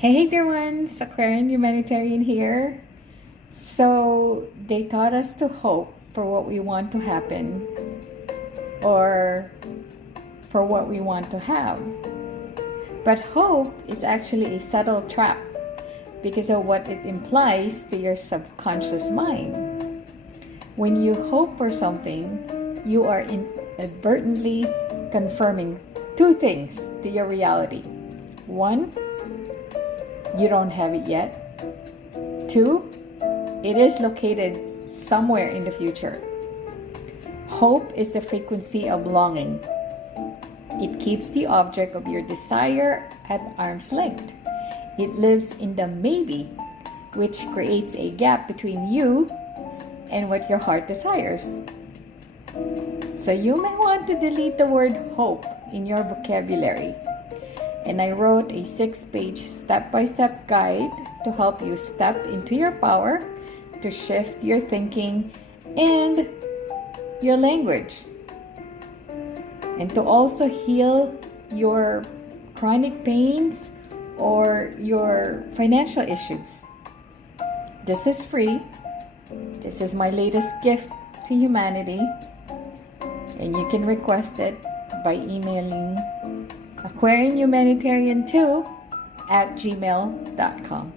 Hey dear ones, Aquarian Humanitarian here. So they taught us to hope for what we want to happen or for what we want to have. But hope is actually a subtle trap because of what it implies to your subconscious mind. When you hope for something, you are inadvertently confirming two things to your reality. One, you don't have it yet. Two, it is located somewhere in the future. Hope is the frequency of longing. It keeps the object of your desire at arm's length. It lives in the maybe, which creates a gap between you and what your heart desires. So you may want to delete the word hope in your vocabulary. And I wrote a 6-page step-by-step guide to help you step into your power, to shift your thinking and your language, and to also heal your chronic pains or your financial issues. This is free. This is my latest gift to humanity, and you can request it by emailing aquarianhumanitarian2@gmail.com.